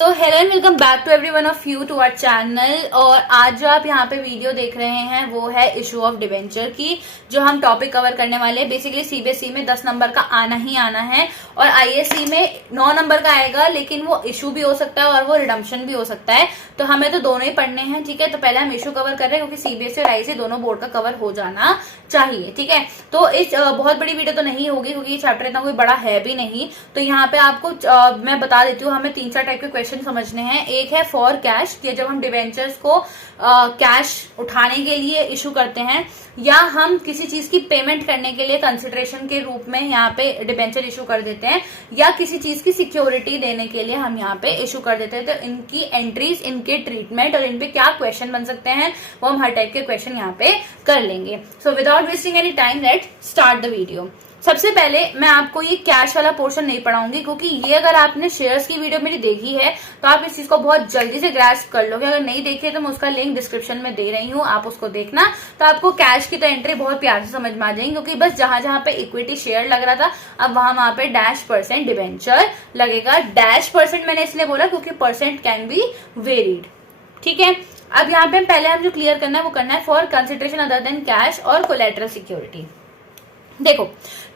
तो hello and welcome back to every one of you to our channel. और आज जो आप यहाँ पे वीडियो देख रहे हैं वो है इशू ऑफ डिवेंचर की, जो हम टॉपिक कवर करने वाले हैं। बेसिकली सीबीएसई में 10 नंबर का आना ही आना है और आईएससी में 9 नंबर का आएगा, लेकिन वो इशू भी हो सकता है और वो रिडम्पशन भी हो सकता है। तो हमें तो दोनों ही पढ़ने हैं, ठीक है। तो पहले हम इशू कवर कर रहे हैं क्योंकि सीबीएसई और आईएससी दोनों बोर्ड का कवर हो जाना चाहिए, ठीक है। तो इस बहुत बड़ी वीडियो तो नहीं होगी क्योंकि ये चैप्टर इतना कोई बड़ा है भी नहीं। तो यहाँ पे आपको मैं बता देती हूँ, हमें 3-4 टाइप के क्वेश्चन समझने हैं। एक है फॉर कैश, ये जब हम डिवेंचर्स को कैश उठाने के लिए इशू करते हैं या हम किसी चीज की पेमेंट करने के लिए कंसिडरेशन के रूप में यहाँ पे डिवेंचर इशू कर देते हैं, या किसी चीज की सिक्योरिटी देने के लिए हम यहाँ पे इशू कर देते हैं। तो इनकी एंट्रीज, इनके ट्रीटमेंट और इनपे क्या क्वेश्चन बन सकते हैं वो हम हर टाइप के क्वेश्चन यहाँ पे कर लेंगे। So without wasting any time let's start the video. सबसे पहले मैं आपको ये कैश वाला पोर्शन नहीं पढ़ाऊंगी क्योंकि ये अगर आपने शेयर्स की वीडियो मेरी देखी है तो आप इस चीज को बहुत जल्दी से ग्रास्प कर लोगे। अगर नहीं देखी है तो मैं उसका लिंक डिस्क्रिप्शन में दे रही हूँ, आप उसको देखना। तो आपको कैश की तो एंट्री बहुत प्यार से समझ में आ जाएंगी क्योंकि बस जहां जहां पे इक्विटी शेयर लग रहा था अब वहां पे -% डिवेंचर लगेगा। -% मैंने इसलिए बोला क्योंकि परसेंट कैन बी वेरीड, ठीक है। अब यहाँ पे पहले हम जो क्लियर करना है वो करना है for consideration other than cash और कोलैटरल सिक्योरिटी। देखो,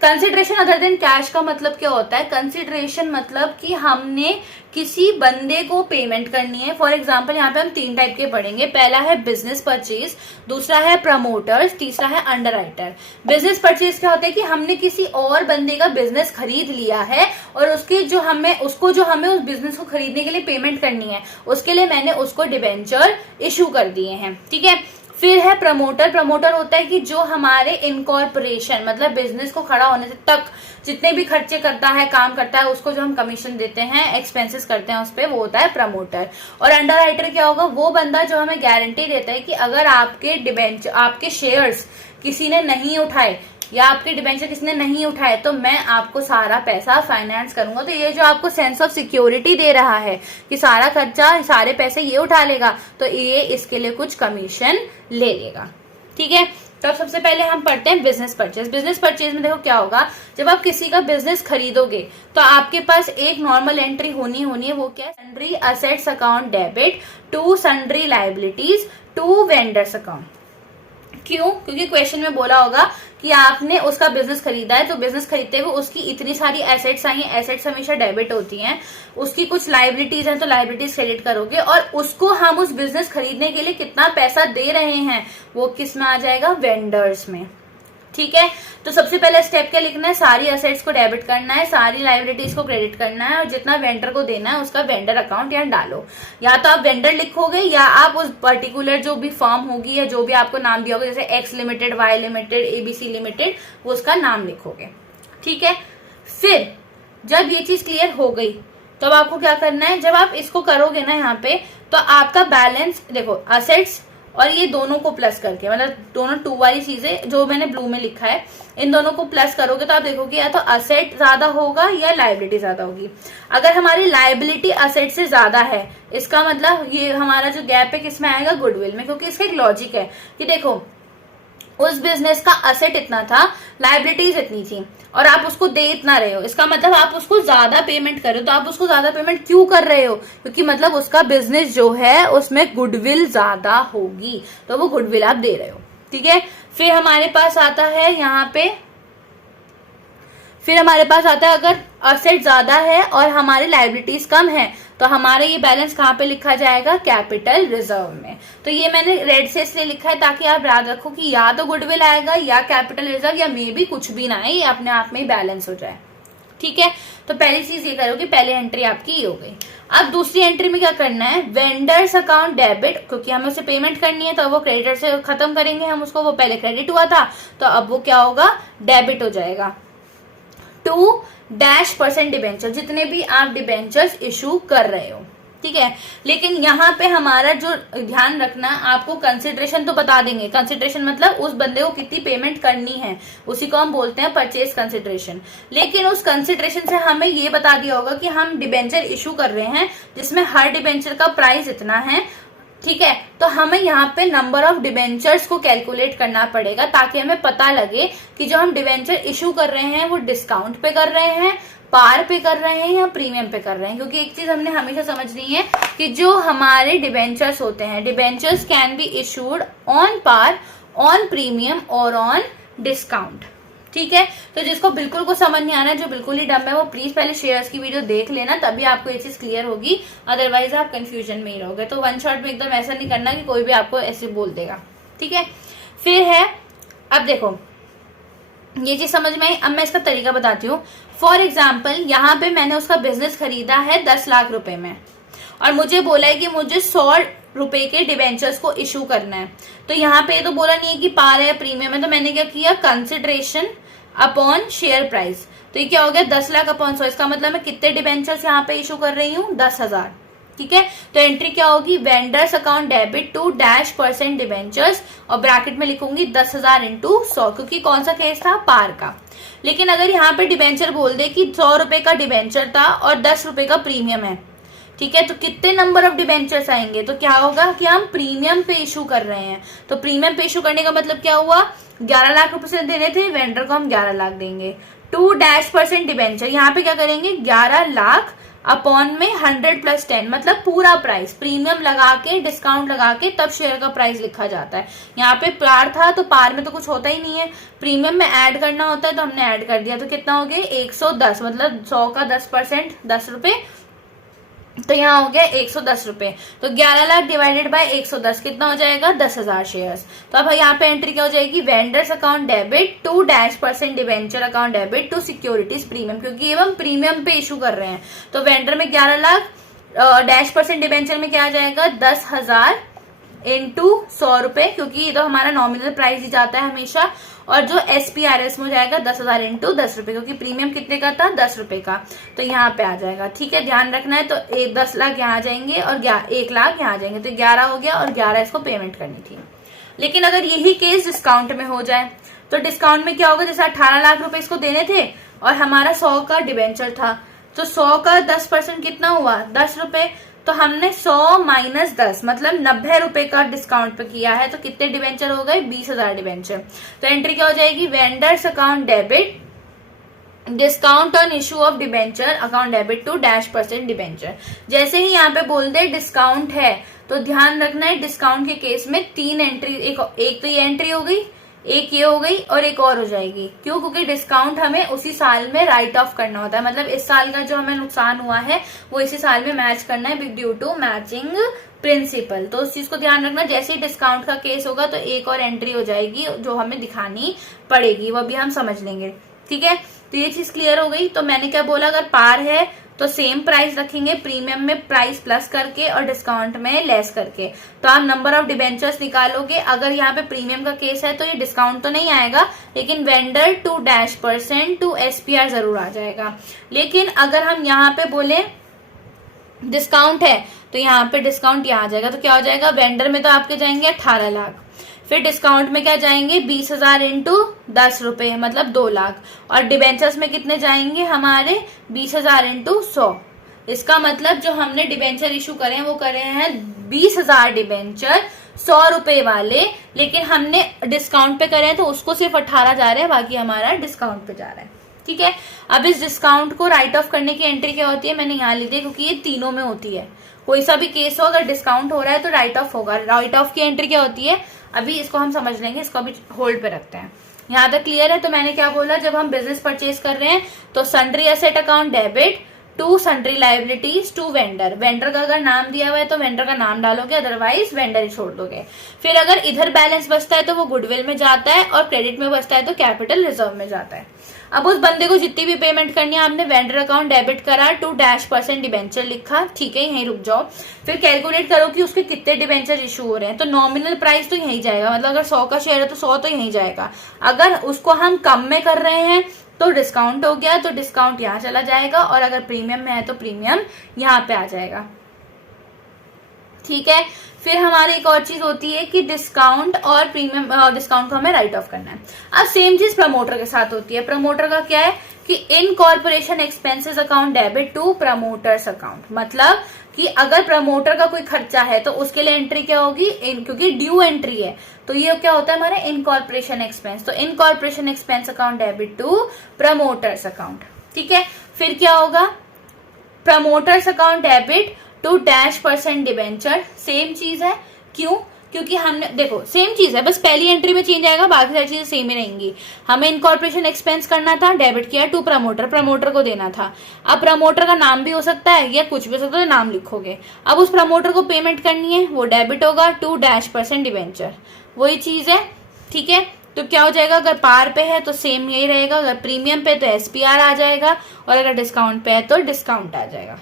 कंसिडरेशन अदर देन कैश का मतलब क्या होता है? कंसिडरेशन मतलब कि हमने किसी बंदे को पेमेंट करनी है। फॉर एग्जांपल यहाँ पे हम 3 टाइप के पढ़ेंगे। पहला है बिजनेस परचेज, दूसरा है प्रमोटर्स, तीसरा है अंडरराइटर। बिजनेस परचेज क्या होता है कि हमने किसी और बंदे का बिजनेस खरीद लिया है और उसकी जो हमें उस बिजनेस को खरीदने के लिए पेमेंट करनी है, उसके लिए मैंने उसको डिवेंचर इशू कर दिए हैं, ठीक है। फिर है प्रमोटर। प्रमोटर होता है कि जो हमारे इनकॉर्पोरेशन मतलब बिजनेस को खड़ा होने से तक जितने भी खर्चे करता है, काम करता है, उसको जो हम कमीशन देते हैं, एक्सपेंसेस करते हैं उस पे, वो होता है प्रमोटर। और अंडरराइटर क्या होगा? वो बंदा जो हमें गारंटी देता है कि अगर आपके शेयर्स किसी ने नहीं उठाए या आपके डिबेंचर किसने नहीं उठाए तो मैं आपको सारा पैसा फाइनेंस करूंगा। तो ये जो आपको सेंस ऑफ सिक्योरिटी दे रहा है कि सारा खर्चा, सारे पैसे ये उठा लेगा, तो ये इसके लिए कुछ कमीशन ले लेगा, ठीक है। तो अब सबसे पहले हम पढ़ते हैं बिजनेस परचेज। बिजनेस परचेज में देखो क्या होगा, जब आप किसी का बिजनेस खरीदोगे तो आपके पास एक नॉर्मल एंट्री होनी है। वो क्या है? Sundry assets account debit to sundry liabilities to vendors account. क्यों? क्योंकि क्वेश्चन में बोला होगा कि आपने उसका बिजनेस खरीदा है, तो बिजनेस खरीदते हुए उसकी इतनी सारी एसेट्स आई हैं। एसेट्स हमेशा डेबिट होती हैं। उसकी कुछ लाइबिलिटीज हैं तो लाइबिलिटीज क्रेडिट करोगे और उसको हम उस बिजनेस खरीदने के लिए कितना पैसा दे रहे हैं वो किस में आ जाएगा? वेंडर्स में, ठीक है। तो सबसे पहला स्टेप क्या लिखना है? सारी एसेट्स को डेबिट करना है, सारी लाइबिलिटीज को क्रेडिट करना है और जितना वेंडर को देना है उसका वेंडर अकाउंट यहाँ डालो। या तो आप वेंडर लिखोगे या आप उस पर्टिकुलर जो भी फर्म होगी या जो भी आपको नाम दिया होगा, जैसे X limited, Y limited, ABC limited, वो उसका नाम लिखोगे, ठीक है। फिर जब ये चीज क्लियर हो गई तो अब आपको क्या करना है? जब आप इसको करोगे ना यहाँ पे, तो आपका बैलेंस देखो, असेट्स और ये दोनों को प्लस करके, मतलब दोनों 2 वाली चीजें जो मैंने ब्लू में लिखा है, इन दोनों को प्लस करोगे तो आप देखोगे या तो असेट ज्यादा होगा या लाइबिलिटी ज्यादा होगी। अगर हमारी लाइबिलिटी असेट से ज्यादा है, इसका मतलब ये हमारा जो गैप है किसमें आएगा? गुडविल में। क्योंकि इसका एक लॉजिक है कि देखो, उस बिजनेस का असेट इतना था, लाइबिलिटीज इतनी थी और आप उसको दे इतना रहे हो, इसका मतलब आप उसको ज्यादा पेमेंट कर रहे हो। तो आप उसको ज्यादा पेमेंट क्यों कर रहे हो? क्योंकि मतलब उसका बिजनेस जो है उसमें गुडविल ज्यादा होगी, तो वो गुडविल आप दे रहे हो, ठीक है। फिर हमारे पास आता है यहाँ पे, अगर असेट ज्यादा है और हमारी लाइबिलिटीज कम है तो हमारे ये बैलेंस कहाँ पे लिखा जाएगा? कैपिटल रिजर्व में। तो ये मैंने रेड से इसलिए लिखा है ताकि आप याद रखो कि या तो गुडविल आएगा या कैपिटल रिजर्व या मे बी कुछ भी ना आए, ये अपने आप में ही बैलेंस हो जाए, ठीक है। तो पहली चीज ये करोगे, पहली एंट्री आपकी ये हो गई। अब दूसरी एंट्री में क्या करना है? वेंडर्स अकाउंट डेबिट, क्योंकि हमें उसे पेमेंट करनी है तो वो क्रेडिटर से खत्म करेंगे हम उसको। वो पहले क्रेडिट हुआ था तो अब वो क्या होगा? डेबिट हो जाएगा टू -% डिबेंचर, जितने भी आप डिबेंचर्स इशू कर रहे हो, ठीक है। लेकिन यहाँ पे हमारा जो ध्यान रखना, आपको कंसिडरेशन तो बता देंगे। कंसिडरेशन मतलब उस बंदे को कितनी पेमेंट करनी है, उसी को हम बोलते हैं परचेज कंसिडरेशन। लेकिन उस कंसिडरेशन से हमें ये बता दिया होगा कि हम डिबेंचर इशू कर रहे हैं जिसमें हर डिबेंचर का प्राइस इतना है, ठीक है। तो हमें यहाँ पे नंबर ऑफ डिबेंचर्स को कैलकुलेट करना पड़ेगा ताकि हमें पता लगे कि जो हम डिबेंचर इशू कर रहे हैं वो डिस्काउंट पे कर रहे हैं, पार पे कर रहे हैं या प्रीमियम पे कर रहे हैं, क्योंकि एक चीज हमने हमेशा समझनी है कि जो हमारे डिबेंचर्स होते हैं, debentures can be issued on par, on premium और ऑन डिस्काउंट। ठीक है, तो जिसको बिल्कुल को समझ नहीं आ रहा है, जो बिल्कुल ही डम है, वो प्लीज पहले शेयर्स की वीडियो देख लेना, तभी आपको ये चीज क्लियर होगी, अदरवाइज आप कंफ्यूजन में ही रहोगे। तो वन शॉट में एकदम ऐसा नहीं करना कि कोई भी आपको ऐसे बोल देगा। ठीक है, फिर है, अब देखो ये चीज समझ में आई। अब मैं इसका तरीका बताती हूँ। फॉर एग्जाम्पल यहाँ पे मैंने उसका बिजनेस खरीदा है 10 लाख रुपए में, और मुझे बोला है कि मुझे 100 रुपए के डिबेंचर्स को इशू करना है। तो यहाँ पे तो बोला नहीं है कि पार है या प्रीमियम है, तो मैंने क्या किया, कंसिडरेशन अपॉन शेयर प्राइस। तो ये क्या हो गया, 10 लाख अपॉन 100, इसका मतलब मैं कितने डिबेंचर्स यहाँ पे इशू कर रही हूँ, 10,000। ठीक है, तो एंट्री क्या होगी, vendors account debit to %% debentures, और ब्रैकेट में लिखूंगी 10,000 इंटू 100, क्योंकि कौन सा केस था, पार का। लेकिन अगर यहाँ पे डिबेंचर बोल दे कि 100 रुपए का डिबेंचर था और 10 रुपए का प्रीमियम है, ठीक है, तो कितने नंबर ऑफ डिबेंचर्स आएंगे, तो क्या होगा कि हम प्रीमियम पे इशू कर रहे हैं। तो प्रीमियम पे इशू करने का मतलब क्या हुआ, 11 लाख रुपए से देने थे, वेंडर को हम 11 लाख देंगे। 2% डिबेंचर, यहाँ पे क्या करेंगे, 11 लाख अपॉन में 100 + 10, मतलब पूरा प्राइस, प्रीमियम लगा के डिस्काउंट लगा के तब शेयर का प्राइस लिखा जाता है। यहाँ पे पार था, तो पार में तो कुछ होता ही नहीं है, प्रीमियम में ऐड करना होता है, तो हमने ऐड कर दिया। तो कितना हो गया, 110, मतलब 100 का 10% 10 रुपए, तो यहाँ हो गया 110 रुपए। तो 11 लाख डिवाइडेड बाय 110 कितना हो जाएगा, 10,000 शेयर्स। तो अब यहाँ पे एंट्री क्या हो जाएगी, vendors account debit to %% debenture account debit to securities premium, क्योंकि ये हम प्रीमियम पे इशू कर रहे हैं। तो वेंडर में 11 लाख, %% डिबेंचर में क्या आ जाएगा, 10,000 इंटू 100 रुपए, क्योंकि ये तो हमारा नॉमिनल प्राइस ही जाता है हमेशा, और जो SPRS में हो जाएगा 10,000 इंटू 10 रुपए, क्योंकि प्रीमियम कितने का था, 10 रुपए का, तो यहाँ पे आ जाएगा। ठीक है, ध्यान रखना है। तो 10 लाख यहाँ आ जाएंगे और 1 लाख यहाँ आ जाएंगे, तो 11 हो गया, और 11 इसको पेमेंट करनी थी। लेकिन अगर यही केस डिस्काउंट में हो जाए, तो डिस्काउंट में क्या होगा, जैसे 18 लाख रुपए इसको देने थे और हमारा 100 का डिबेंचर था, तो 100 का 10% कितना हुआ, 10 रुपए। तो हमने 100 - 10 मतलब 90 रुपए का डिस्काउंट पे किया है, तो कितने डिबेंचर हो गए, 20,000 डिबेंचर। तो एंट्री क्या हो जाएगी, vendors account debit discount on issue of debenture account debit to %% debenture. जैसे ही यहाँ पे बोल दे डिस्काउंट है, तो ध्यान रखना है डिस्काउंट के केस में 3 एंट्री, एक तो ये एंट्री हो गई, एक ये हो गई, और एक और हो जाएगी। क्यों, क्योंकि डिस्काउंट हमें उसी साल में राइट ऑफ करना होता है, मतलब इस साल का जो हमें नुकसान हुआ है वो इसी साल में मैच करना है, ड्यू टू मैचिंग प्रिंसिपल। तो उस चीज को ध्यान रखना, जैसे ही डिस्काउंट का केस होगा तो एक और एंट्री हो जाएगी जो हमें दिखानी पड़ेगी, वो भी हम समझ लेंगे। ठीक है, तो ये चीज क्लियर हो गई। तो मैंने क्या बोला, अगर पार है तो सेम प्राइस रखेंगे, प्रीमियम में प्राइस प्लस करके और डिस्काउंट में लेस करके। तो आप नंबर ऑफ डिबेंचर्स निकालोगे, अगर यहाँ पे प्रीमियम का केस है तो ये डिस्काउंट तो नहीं आएगा, लेकिन वेंडर टू %% टू SPR जरूर आ जाएगा। लेकिन अगर हम यहाँ पे बोले डिस्काउंट है, तो यहाँ पे डिस्काउंट यहाँ आ जाएगा, तो क्या हो जाएगा, वेंडर में तो आपके जाएंगे 18 लाख, फिर डिस्काउंट में क्या जाएंगे, 20,000 इंटू 10 रुपए, मतलब 2 लाख, और डिबेंचर्स में कितने जाएंगे हमारे, 20,000 इंटू 100। इसका मतलब जो हमने डिबेंचर इशू करे हैं वो करे हैं 20,000 डिबेंचर 100 रुपए वाले, लेकिन हमने डिस्काउंट पे करे हैं तो उसको सिर्फ 18 जा रहे हैं, बाकी हमारा डिस्काउंट पे जा रहा है। ठीक है, अब इस डिस्काउंट को राइट ऑफ करने की एंट्री क्या होती है, मैंने यहाँ ली थी, क्योंकि ये तीनों में होती है। कोई सा भी केस हो, अगर डिस्काउंट हो रहा है तो राइट ऑफ होगा। राइट ऑफ की एंट्री क्या होती है, अभी इसको हम समझ लेंगे, इसको अभी होल्ड पे रखते हैं। यहाँ तक क्लियर है। तो मैंने क्या बोला, जब हम बिजनेस परचेज कर रहे हैं तो sundry asset account debit to sundry liabilities to vendor. Vendor का अगर नाम दिया हुआ है तो वेंडर का नाम डालोगे, अदरवाइज वेंडर ही छोड़ दोगे। फिर अगर इधर बैलेंस बचता है तो वो गुडविल में जाता है, और क्रेडिट में बचता है तो कैपिटल रिजर्व में जाता है। अब उस बंदे को जितनी भी पेमेंट करनी है, आपने वेंडर अकाउंट डेबिट करा, टू %% डिबेंचर लिखा, ठीक है, यहीं रुक जाओ। फिर कैलकुलेट करो कि उसके कितने डिबेंचर इशू हो रहे हैं, तो नॉमिनल प्राइस तो यहीं जाएगा, मतलब अगर 100 का शेयर है तो 100 तो यहीं जाएगा। अगर उसको हम कम में कर रहे हैं तो डिस्काउंट हो गया, तो डिस्काउंट यहाँ चला जाएगा, और अगर प्रीमियम में है तो प्रीमियम यहाँ पे आ जाएगा। ठीक है, फिर हमारी एक और चीज होती है कि डिस्काउंट और प्रीमियम, डिस्काउंट को हमें राइट ऑफ करना है। अब सेम चीज प्रमोटर के साथ होती है। प्रमोटर का क्या है कि incorporation expenses account debit to promoters account, मतलब कि अगर प्रमोटर का कोई खर्चा है तो उसके लिए एंट्री क्या होगी, क्योंकि ड्यू एंट्री है, तो ये क्या होता है हमारा इनकॉर्पोरेशन एक्सपेंस। तो incorporation expense account debit to promoters account. ठीक है, फिर क्या होगा, promoters account debit to -% debenture, same चीज है। क्यों? क्योंकि हमने देखो सेम चीज है, बस पहली एंट्री में चेंज आएगा, बाकी सारी चीजें सेम ही रहेंगी। हमें इनकॉर्पोरेशन एक्सपेंस करना था, डेबिट किया टू प्रमोटर, प्रमोटर को देना था। अब प्रमोटर का नाम भी हो सकता है या कुछ भी हो सकता है, नाम लिखोगे। अब उस प्रमोटर को पेमेंट करनी है, वो डेबिट होगा टू -% डिबेंचर, वही चीज है। ठीक है, तो क्या हो जाएगा, अगर पार पे है तो सेम यही रहेगा, अगर प्रीमियम पे तो SPR आ जाएगा, और अगर डिस्काउंट पे है तो डिस्काउंट आ जाएगा।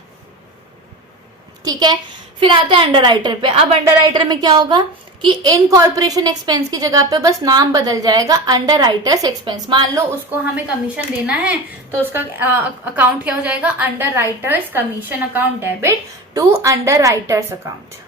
ठीक है, फिर आते हैं अंडरराइटर पे। अब अंडरराइटर में क्या होगा कि इनकॉर्पोरेशन एक्सपेंस की जगह पे बस नाम बदल जाएगा, अंडरराइटर्स एक्सपेंस। मान लो उसको हमें कमीशन देना है तो उसका अकाउंट क्या हो जाएगा, underwriters commission account debit to underwriters account.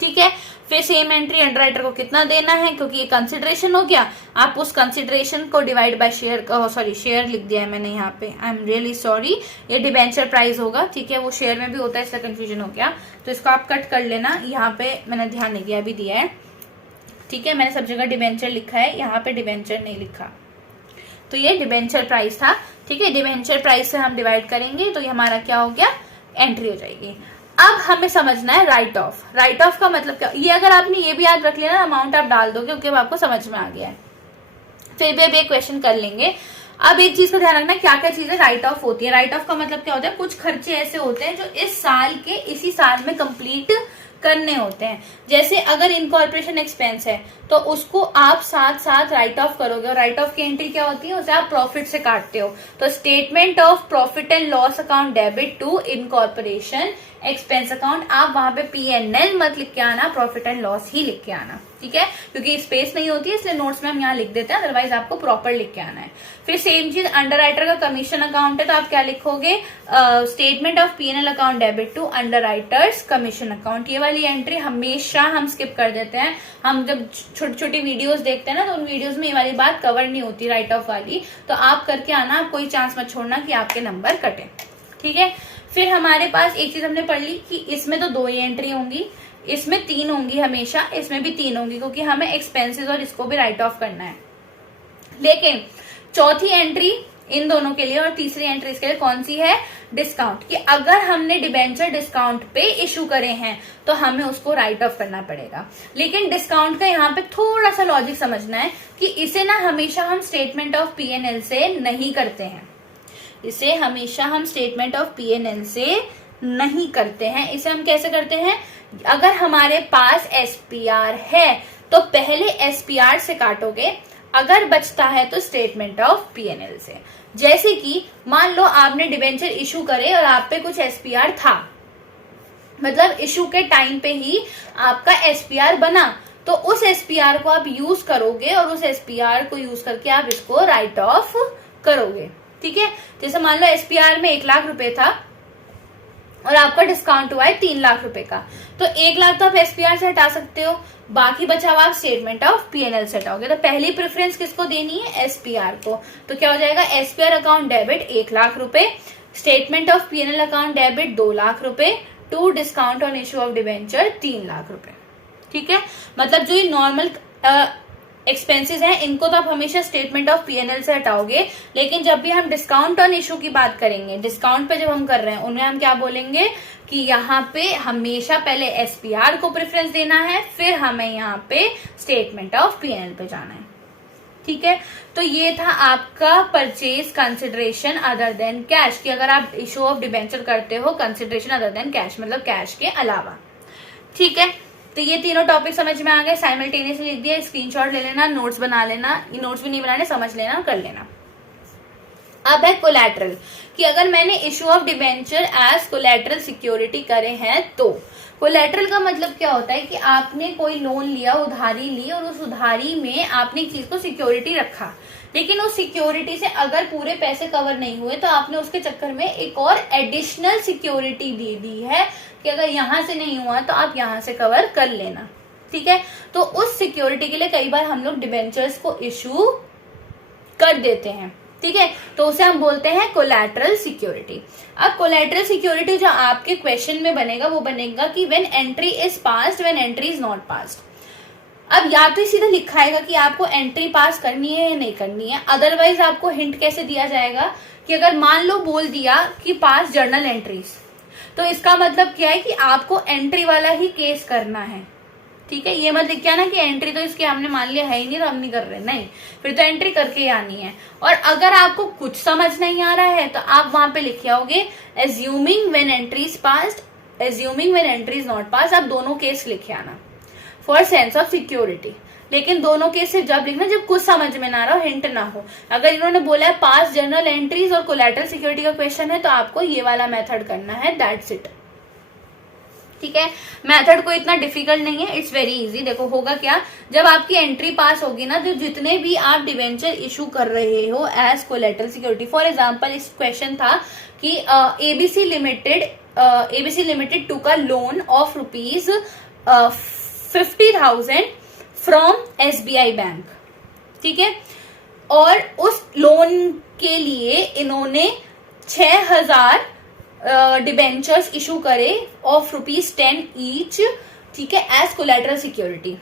ठीक है, फिर सेम एंट्री, अंडरराइटर को कितना देना है, क्योंकि ये कंसिडरेशन हो गया, आप उस कंसिडरेशन को divide by share, sorry share लिख दिया है मैंने यहाँ पे, आई एम रियली सॉरी, ये डिबेंचर प्राइस होगा। ठीक है, वो शेयर में भी होता है, इसका कंफ्यूजन हो गया, तो इसको आप कट कर लेना, यहाँ पे मैंने ध्यान नहीं दिया, अभी दिया है। ठीक है, मैंने सब जगह डिबेंचर लिखा है, यहाँ पे डिबेंचर नहीं लिखा, तो ये डिबेंचर प्राइस था। ठीक है, डिबेंचर प्राइस से हम डिवाइड करेंगे तो ये हमारा क्या हो गया, एंट्री हो जाएगी। अब हमें समझना है राइट ऑफ। राइट ऑफ का मतलब क्या, ये अगर आपने ये भी याद रख लिया ना, अमाउंट आप डाल दोगे, क्योंकि अब आपको समझ में आ गया है। फिर भी अब एक क्वेश्चन कर लेंगे। अब एक चीज का ध्यान रखना, क्या क्या चीजें राइट ऑफ होती है। राइट ऑफ का मतलब क्या होता है, कुछ खर्चे ऐसे होते हैं जो इस साल के इसी साल में कंप्लीट करने होते हैं। जैसे अगर इनकॉर्पोरेशन एक्सपेंस है तो उसको आप साथ साथ राइट ऑफ करोगे, और राइट ऑफ की एंट्री क्या होती है, उसे आप प्रॉफिट से काटते हो। तो statement of profit and loss account debit to incorporation expense account, आप वहां पे P&L मत लिख के आना, प्रॉफिट एंड लॉस ही लिख के आना। ठीक है, क्योंकि स्पेस नहीं होती है, इसलिए नोट्स में हम यहाँ लिख देते हैं, अदरवाइज आपको प्रॉपर लिख के आना है। फिर सेम चीज, अंडरराइटर का कमीशन अकाउंट है तो आप क्या लिखोगे, statement of P&L account debit to underwriters commission account. ये वाली एंट्री हमेशा हम स्किप कर देते हैं। हम जब छोटी छोटी वीडियोस देखते हैं ना, तो उन वीडियोस में ये वाली बात कवर नहीं होती, राइट ऑफ वाली, तो आप करके आना, आप कोई चांस मत छोड़ना कि आपके नंबर कटे। ठीक है, फिर हमारे पास एक चीज हमने पढ़ ली कि इसमें तो 2 ही एंट्री होंगी, इसमें 3 होंगी हमेशा, इसमें भी 3 होंगी, क्योंकि हमें एक्सपेंसेस और इसको भी राइट ऑफ करना है। लेकिन चौथी एंट्री इन दोनों के लिए और तीसरी एंट्री इसके लिए कौन सी है, डिस्काउंट, कि अगर हमने डिबेंचर डिस्काउंट पे इशू करे हैं तो हमें उसको राइट ऑफ करना पड़ेगा। लेकिन डिस्काउंट का यहाँ पे थोड़ा सा लॉजिक समझना है कि इसे ना हमेशा हम स्टेटमेंट ऑफ P&L से नहीं करते हैं, इसे हमेशा हम स्टेटमेंट ऑफ P&L से नहीं करते हैं। इसे हम कैसे करते हैं, अगर हमारे पास SPR है तो पहले SPR से काटोगे, अगर बचता है तो स्टेटमेंट ऑफ P&L से। जैसे कि मान लो आपने डिबेंचर इशू करे और आप पे कुछ SPR था, मतलब इशू के टाइम पे ही आपका SPR बना, तो उस SPR को आप यूज करोगे और उस SPR को यूज करके आप इसको राइट ऑफ करोगे। ठीक है, जैसे मान लो SPR में 1 लाख रुपए था और आपका डिस्काउंट हुआ है 3 लाख रुपए का, तो 1 लाख तो आप SPR से हटा सकते हो, बाकी बचा हुआ आप स्टेटमेंट ऑफ P&L से हटाओगे। तो पहली प्रेफरेंस किसको देनी है, SPR को। तो क्या हो जाएगा, SPR अकाउंट डेबिट 1 लाख रुपए, statement of P&L account debit 2 lakh रुपए, to discount on issue of debenture 3 lakh रुपए। ठीक है, मतलब जो ये नॉर्मल एक्सपेंसेस हैं इनको तो आप हमेशा स्टेटमेंट ऑफ P&L से हटाओगे, लेकिन जब भी हम डिस्काउंट ऑन इशू की बात करेंगे, डिस्काउंट पे जब हम कर रहे हैं, उन्हें हम क्या बोलेंगे कि यहाँ पे हमेशा पहले SPR को प्रेफरेंस देना है, फिर हमें यहाँ पे स्टेटमेंट ऑफ P&L पे जाना है। ठीक है, तो ये था आपका purchase consideration other than cash, कि अगर आप इशू ऑफ डिबेंचर करते हो कंसिडरेशन अदर देन कैश, मतलब कैश के अलावा। ठीक है, तो ये तीनों टॉपिक समझ में आ गए, साइमल्टेनियसली लिख दिया, स्क्रीनशॉट ले लेना, नोट्स बना लेना, ये नोट्स भी नहीं बनाने, समझ लेना, कर लेना। अब है कोलैटरल, कि अगर मैंने issue of debenture as collateral security करे हैं तो कोलैटरल का मतलब क्या होता है कि आपने कोई लोन लिया, उधारी ली, और उस उधारी में आपने एक चीज को सिक्योरिटी रखा, लेकिन उस सिक्योरिटी से अगर पूरे पैसे कवर नहीं हुए तो आपने उसके चक्कर में एक और एडिशनल सिक्योरिटी दे दी है कि अगर यहां से नहीं हुआ तो आप यहां से कवर कर लेना। ठीक है, तो उस सिक्योरिटी के लिए कई बार हम लोग डिबेंचर्स को इशू कर देते हैं। ठीक है, तो उसे हम बोलते हैं कोलैटरल सिक्योरिटी। अब कोलैटरल सिक्योरिटी जो आपके क्वेश्चन में बनेगा वो बनेगा कि when entry is passed, when entry is not passed. अब या तो सीधा लिखा आएगा कि आपको एंट्री पास करनी है या नहीं करनी है, अदरवाइज आपको हिंट कैसे दिया जाएगा कि अगर मान लो बोल दिया कि पास जर्नल एंट्रीज, तो इसका मतलब क्या है कि आपको एंट्री वाला ही केस करना है। ठीक है, ये मत लिख के आना कि एंट्री तो इसकी हमने मान लिया है ही नहीं तो हम नहीं कर रहे, नहीं, फिर तो एंट्री करके ही आनी है। और अगर आपको कुछ समझ नहीं आ रहा है तो आप वहां पे लिखे होगे assuming when entries passed, assuming when entries not passed, आप दोनों केस लिखे आना फॉर सेंस ऑफ सिक्योरिटी। लेकिन दोनों केस सिर्फ जब लिखना जब कुछ समझ में ना रहा हो, हिंट ना हो। अगर इन्होंने बोला है पास जर्नल एंट्रीज और कोलैटरल सिक्योरिटी का क्वेश्चन है तो आपको ये वाला मेथड करना है, दैट्स इट। ठीक है, मेथड को इतना डिफिकल्ट नहीं है, इट्स वेरी इजी। देखो होगा क्या, जब आपकी एंट्री पास होगी ना, तो जितने भी आप डिवेंचर इशू कर रहे हो as collateral security, for example इस क्वेश्चन था कि ABC limited took a loan of rupees 50,000 from SBI bank. ठीक है, और उस लोन के लिए इन्होंने 6,000 डिबेंचर्स इशू करे ऑफ ₹10 ईच। ठीक है, एज कोलैटरल सिक्योरिटी।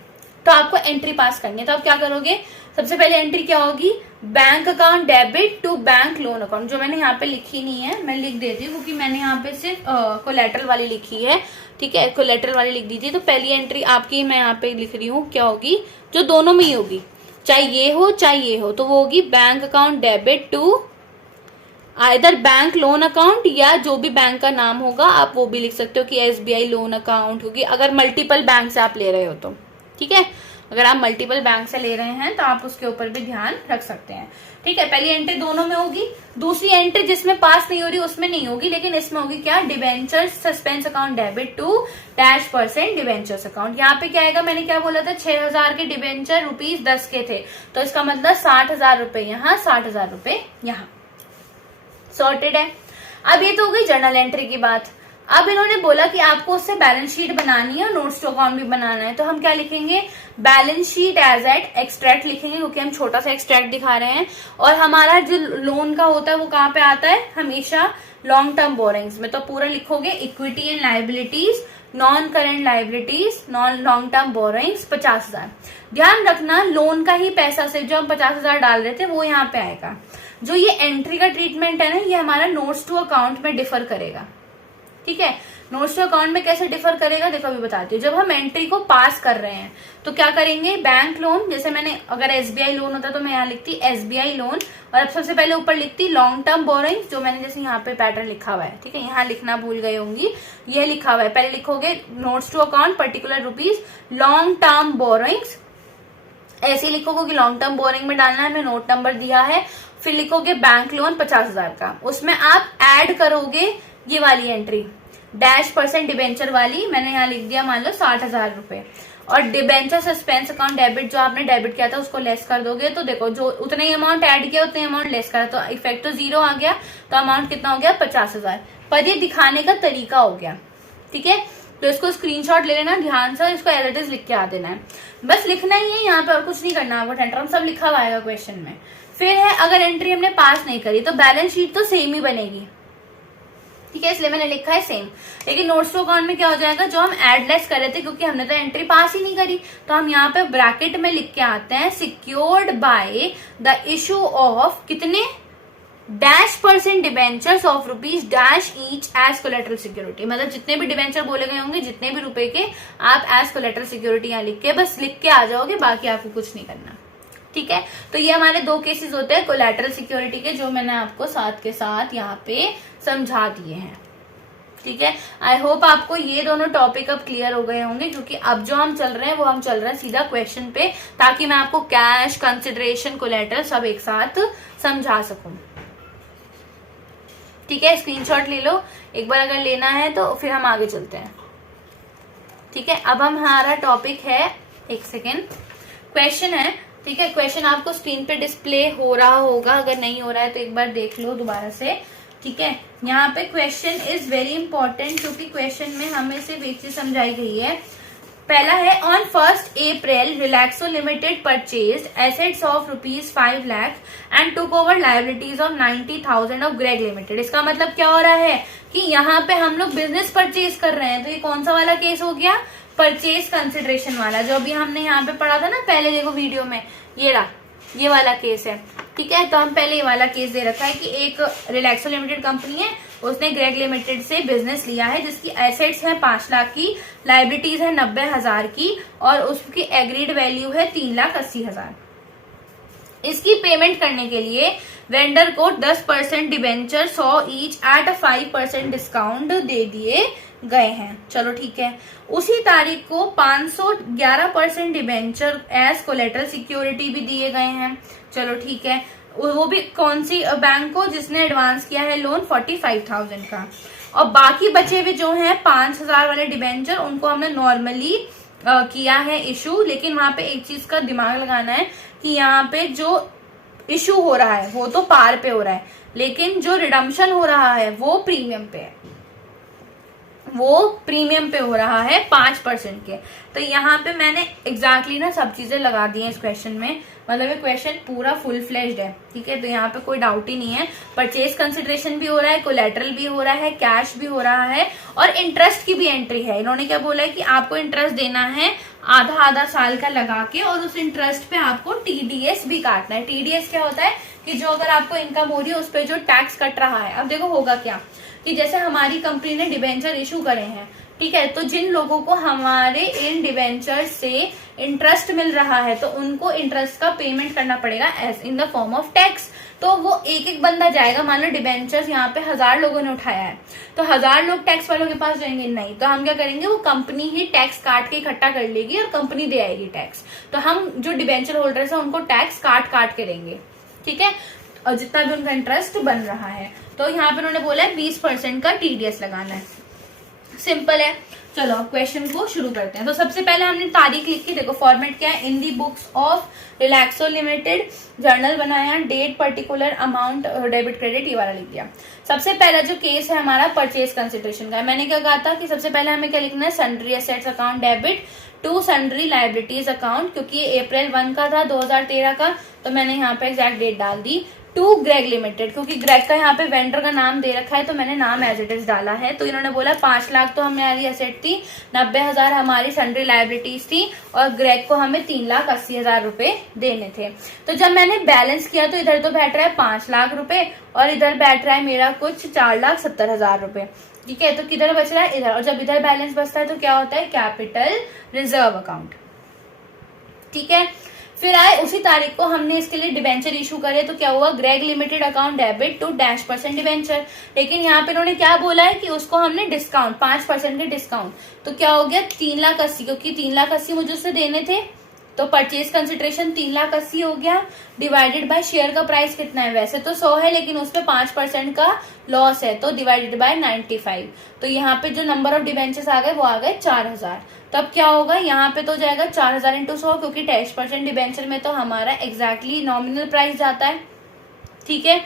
तो आपको एंट्री पास करनी है, तो आप क्या करोगे, सबसे पहले एंट्री क्या होगी, bank account debit to bank loan account, जो मैंने यहाँ पे लिखी नहीं है, मैं लिख देती हूँ क्योंकि मैंने यहाँ पे सिर्फ कोलैटरल वाली लिखी है। ठीक है, कोलैटरल वाली लिख दीजिए। तो पहली एंट्री आपकी मैं यहाँ पे लिख रही हूँ, क्या होगी, जो दोनों में ही होगी, चाहे ये हो चाहे ये हो, तो वो होगी bank account debit to either bank loan account, या जो भी बैंक का नाम होगा आप वो भी लिख सकते हो कि एसबीआई लोन अकाउंट, क्योंकि अगर मल्टीपल बैंक से आप ले रहे हो तो। ठीक है, अगर आप मल्टीपल बैंक से ले रहे हैं तो आप उसके ऊपर भी ध्यान रख सकते हैं। ठीक है, पहली एंट्री दोनों में होगी, दूसरी एंट्री जिसमें पास नहीं हो रही उसमें नहीं होगी, लेकिन इसमें होगी क्या, debenture suspense account debit to -% debentures account. यहाँ पे क्या आएगा, मैंने क्या बोला था, 6,000 के डिवेंचर ₹10 के थे, तो इसका मतलब 60,000 रुपए यहाँ, 60,000 रुपए यहाँ। सॉर्टेड है। अब ये तो हो गई जर्नल एंट्री की बात। अब इन्होंने बोला कि आपको उससे बैलेंस शीट बनानी है और नोट्स टू अकाउंट भी बनाना है, तो हम क्या लिखेंगे, balance sheet as at extract लिखेंगे, क्योंकि हम छोटा सा एक्सट्रैक्ट दिखा रहे हैं। और हमारा जो लोन का होता है वो कहाँ पे आता है, हमेशा लॉन्ग टर्म बोरिंग्स में। तो पूरा लिखोगे equity and liabilities, non current liabilities, non long term borings 50,000। ध्यान रखना लोन का ही पैसा सिर्फ जो हम 50,000 डाल रहे थे वो यहाँ पे आएगा। जो ये एंट्री का ट्रीटमेंट है ना, ये हमारा नोट्स टू अकाउंट में डिफर करेगा। ठीक है, नोट्स टू अकाउंट में कैसे डिफर करेगा, देखो अभी बताती हूँ। जब हम एंट्री को पास कर रहे हैं तो क्या करेंगे, बैंक लोन, जैसे मैंने अगर एसबीआई लोन होता तो मैं यहाँ लिखती एसबीआई लोन, और अब सबसे पहले ऊपर लिखती लॉन्ग टर्म बोरिंग्स, जो मैंने जैसे यहाँ पे पैटर्न लिखा हुआ है। ठीक है, यहाँ लिखना भूल गई होंगी, ये लिखा हुआ है। पहले लिखोगे notes to account particular rupees long term borrowings, ऐसे ही लिखोगे कि लॉन्ग टर्म बोरिंग में डालना है, मैं नोट नंबर दिया है। फिर लिखोगे बैंक लोन 50,000 का, उसमें आप ऐड करोगे ये वाली एंट्री -% डिबेंचर वाली, मैंने यहाँ लिख दिया मान लो 60,000 रुपए, और डिबेंचर सस्पेंस अकाउंट डेबिट जो आपने डेबिट किया था उसको लेस कर दोगे। तो देखो जो उतने ही अमाउंट ऐड किया उतने अमाउंट लेस करा, तो इफेक्ट तो 0 आ गया, तो अमाउंट कितना हो गया 50,000। पर ये दिखाने का तरीका हो गया। ठीक है, तो इसको स्क्रीनशॉट ले लेना ध्यान से, इसको एज इट इज लिख के आ देना है, बस लिखना ही है यहाँ पे, और कुछ नहीं करना आपको, टेंट्रम सब लिखा हुआ आएगा क्वेश्चन में। फिर है अगर एंट्री हमने पास नहीं करी तो बैलेंस शीट तो सेम ही बनेगी। ठीक है, इसलिए मैंने लिखा है सेम, लेकिन नोट्स टू अकाउंट में क्या हो जाएगा, जो हम एड लेस कर रहे थे क्योंकि हमने तो एंट्री पास ही नहीं करी, तो हम यहाँ पे ब्रैकेट में लिख के आते हैं secured by the issue of कितने -% debentures of ₹dash each as collateral security. मतलब जितने भी डिबेंचर बोले गए होंगे, जितने भी रुपए के, आप एज कोलैटरल सिक्योरिटी यहाँ लिख के बस लिख के आ जाओगे, बाकी आपको कुछ नहीं करना। ठीक है, तो ये हमारे 2 केसेस होते हैं कोलैटरल सिक्योरिटी के, जो मैंने आपको साथ के साथ यहाँ पे समझा दिए हैं। ठीक है, आई होप आपको ये दोनों टॉपिक अब क्लियर हो गए होंगे, क्योंकि अब जो हम चल रहे हैं वो हम चल रहे हैं सीधा क्वेश्चन पे, ताकि मैं आपको कैश, कंसिडरेशन, कोलैटरल सब एक साथ समझा सकूं। ठीक है, स्क्रीनशॉट ले लो एक बार अगर लेना है तो, फिर हम आगे चलते हैं। ठीक है, अब हमारा टॉपिक है, एक सेकेंड, क्वेश्चन है। ठीक है, क्वेश्चन आपको स्क्रीन पे डिस्प्ले हो रहा होगा, अगर नहीं हो रहा है तो एक बार देख लो दोबारा से। ठीक है, यहाँ पे क्वेश्चन इज वेरी इंपॉर्टेंट, क्योंकि क्वेश्चन में हमें सिर्फ एक चीज समझाई गई है। पहला है on 1 April Relaxo limited purchased assets of ₹5 lakh and took over liabilities of 90,000 of Greg limited. इसका मतलब क्या हो रहा है कि यहाँ पे हम लोग बिजनेस परचेज कर रहे हैं, तो ये कौन सा वाला केस हो गया, परचेज कंसिडरेशन वाला, जो अभी हमने यहाँ पे पढ़ा था ना पहले, देखो वीडियो में, ये वाला केस है। ठीक है, तो हम पहले ये वाला केस दे रखा है कि एक रिलैक्सो लिमिटेड कंपनी है, उसने ग्रेग लिमिटेड से बिजनेस लिया है जिसकी एसेट्स है 5 लाख की, लाइबिलिटीज है 90,000 की और उसकी एग्रीड वैल्यू है 3,80,000। इसकी पेमेंट करने के लिए वेंडर को 10% डिबेंचर 100 ईच एट 5% डिस्काउंट दे दिए गए हैं। चलो ठीक है, उसी तारीख को 511% डिबेंचर एज कोलेटरल सिक्योरिटी भी दिए गए हैं। चलो ठीक है, वो भी कौन सी बैंक को, जिसने एडवांस किया है लोन 45,000 का। और बाकी बचे हुए जो हैं 5,000 वाले डिबेंचर, उनको हमने नॉर्मली किया है इशू, लेकिन वहां पे एक चीज का दिमाग लगाना है कि यहाँ पे जो इशू हो रहा है वो तो पार पे हो रहा है, लेकिन जो रिडम्पशन हो रहा है वो प्रीमियम पे है, वो प्रीमियम पे हो रहा है 5% के। तो यहाँ पे मैंने एग्जैक्टली ना सब चीजें लगा दी हैं इस क्वेश्चन में, मतलब ये क्वेश्चन पूरा फुल फ्लेज्ड है। ठीक है, तो यहाँ पे कोई डाउट ही नहीं है। परचेज कंसिडरेशन भी हो रहा है, कोलेटरल भी हो रहा है, कैश भी हो रहा है और इंटरेस्ट की भी एंट्री है। इन्होंने क्या बोला है कि आपको इंटरेस्ट देना है आधा आधा साल का लगा के, और उस इंटरेस्ट पे आपको टीडीएस भी काटना है। टीडीएस क्या होता है कि जो अगर आपको इनकम हो रही है उस पर जो टैक्स कट रहा है। अब देखो होगा क्या कि जैसे हमारी कंपनी ने डिबेंचर इशू करे हैं, ठीक है, तो जिन लोगों को हमारे इन डिबेंचर से इंटरेस्ट मिल रहा है तो उनको इंटरेस्ट का पेमेंट करना पड़ेगा as in the form of tax. तो वो एक एक बंदा जाएगा, मान लो डिबेंचर्स यहाँ पे 1000 लोगों ने उठाया है, तो 1000 लोग टैक्स वालों के पास जाएंगे नहीं, तो हम क्या करेंगे, वो कंपनी ही टैक्स काट के इकट्ठा कर लेगी और कंपनी दे आएगी टैक्स। तो हम जो डिबेंचर होल्डर्स है उनको टैक्स काट काट के देंगे। ठीक है, और जितना भी उनका इंटरेस्ट बन रहा है, तो यहाँ पे उन्होंने बोला है 20% का टीडीएस लगाना है। सिंपल है। चलो अब क्वेश्चन को शुरू करते हैं। तो सबसे पहले हमने तारीख लिखी, देखो फॉर्मेट क्या है, in the books of Relaxo limited, journal बनाया, date particular amount debit credit, ये वाला लिख दिया। सबसे पहला जो केस है हमारा परचेज कंसिडरेशन का है। मैंने क्या कहा था कि सबसे पहले हमें क्या लिखना है, sundry assets account debit to sundry liabilities account, क्योंकि ये अप्रैल 1 का था 2013 का, तो मैंने यहाँ पे एग्जैक्ट डेट डाल दी। टू ग्रेग लिमिटेड, क्योंकि ग्रेग का यहाँ पे वेंडर का नाम दे रखा है तो मैंने नाम एज इट इज डाला है। तो इन्होंने बोला 5 लाख तो हमारी एसेट थी, 90,000 हमारी सन्ड्री लाइबिलिटीज थी और ग्रेग को हमें 3,80,000 रुपए देने थे। तो जब मैंने बैलेंस किया तो इधर तो बैठ रहा है 5 लाख रुपए और इधर बैठ रहा है मेरा कुछ 4,70,000 रुपए। ठीक है, तो किधर बच रहा है, इधर। और जब इधर बैलेंस बचता है तो क्या होता है, कैपिटल रिजर्व अकाउंट। ठीक है, फिर आए उसी तारीख को हमने इसके लिए डिबेंचर इशू करे, तो क्या हुआ, Greg limited account debit to -% debenture. लेकिन यहाँ पे इन्होंने क्या बोला है कि उसको हमने डिस्काउंट 5% के डिस्काउंट, तो क्या हो गया 3,80,000, क्योंकि 3,80,000 मुझे उससे देने थे, तो परचेज कंसिडरेशन 3,80,000 हो गया, डिवाइडेड बाय शेयर का प्राइस कितना है, वैसे तो 100 है लेकिन उसपे 5% का लॉस है, तो डिवाइडेड बाय 95। तो यहाँ पे जो नंबर ऑफ डिबेंचर्स आ गए वो आ गए 4,000। तब क्या होगा, यहाँ पे तो जाएगा 4,000 इंटू 100, क्योंकि 10% डिबेंचर में तो हमारा एग्जैक्टली नॉमिनल प्राइस जाता है। ठीक है,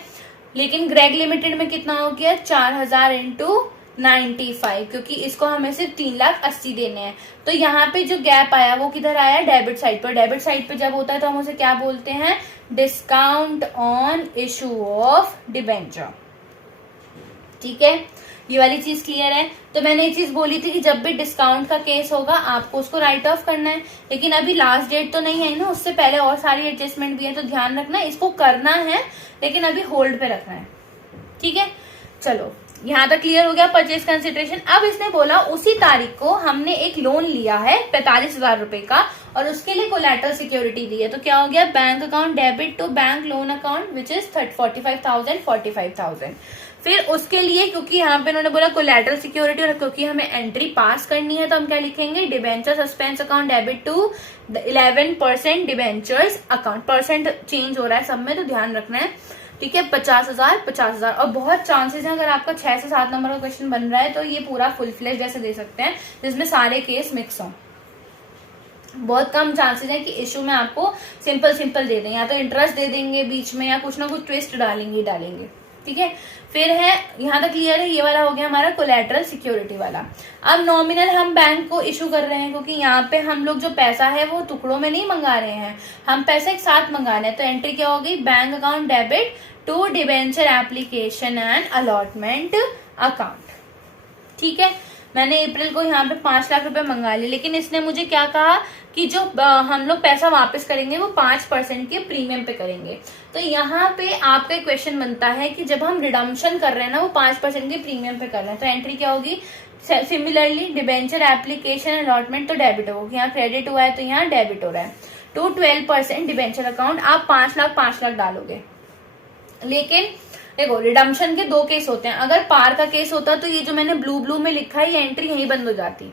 लेकिन ग्रेग लिमिटेड में कितना हो गया, 4,000 इंटू 95, क्योंकि इसको हमें सिर्फ 3,80,000 देने हैं। तो यहाँ पे जो गैप आया वो किधर आया, डेबिट साइड पर। डेबिट साइड पे जब होता है तो हम उसे क्या बोलते हैं, discount on issue of debenture. ठीक है, ये वाली चीज क्लियर है। तो मैंने ये चीज बोली थी कि जब भी डिस्काउंट का केस होगा आपको उसको राइट ऑफ करना है, लेकिन अभी लास्ट डेट तो नहीं है ना, उससे पहले और सारी एडजस्टमेंट भी है, तो ध्यान रखना इसको करना है लेकिन अभी होल्ड पे रखना है। ठीक है, चलो यहाँ तक क्लियर हो गया परचेज कंसिडरेशन। अब इसने बोला उसी तारीख को हमने एक लोन लिया है 45,000 रुपए का और उसके लिए कोलैटरल सिक्योरिटी दी है, तो क्या हो गया, bank account debit to bank loan account which is 45,000। फिर उसके लिए क्योंकि यहाँ पे उन्होंने बोला कोलैटरल सिक्योरिटी और क्योंकि हमें एंट्री पास करनी है, तो हम क्या लिखेंगे, debenture suspense account debit to 11% debentures account. Percent change हो रहा है सब में, तो ध्यान रखना है। ठीक है, 50,000 और बहुत चांसेस हैं अगर आपका 6 से 7 नंबर का क्वेश्चन बन रहा है तो ये पूरा फुल फ्लेज जैसे दे सकते हैं जिसमें सारे केस मिक्स हों। बहुत कम चांसेस है कि इशू में आपको सिंपल दे दें, या तो इंटरेस्ट दे देंगे बीच में या कुछ ना कुछ ट्विस्ट डालेंगे। ठीक है, फिर है यहाँ तक क्लियर है, ये वाला हो गया हमारा कोलैटरल सिक्योरिटी वाला। अब नॉमिनल हम बैंक को इशू कर रहे हैं क्योंकि यहाँ पे हम लोग जो पैसा है वो टुकड़ों में नहीं मंगा रहे हैं, हम पैसा एक साथ मंगा रहे हैं। तो एंट्री क्या होगी, bank account debit to debenture application and allotment account. ठीक है, मैंने अप्रैल को यहाँ पे 5 लाख रुपए मंगा लिए, लेकिन इसने मुझे क्या कहा कि जो हम लोग पैसा वापस करेंगे वो 5% के प्रीमियम पे करेंगे। तो यहाँ पे आपका क्वेश्चन बनता है कि जब हम रिडम्पशन कर रहे हैं ना वो 5% के प्रीमियम पे कर रहे हैं, तो एंट्री क्या होगी? सिमिलरली डिबेंचर एप्लीकेशन अलॉटमेंट तो डेबिट होगी, यहाँ क्रेडिट हुआ है तो यहाँ डेबिट हो रहा है। टू 12% डिबेंचर अकाउंट, आप 5 लाख डालोगे। लेकिन देखो रिडम्पशन के 2 केस होते हैं। अगर पार का केस होता तो ये जो मैंने ब्लू में लिखा है ये एंट्री यहीं बंद हो जाती।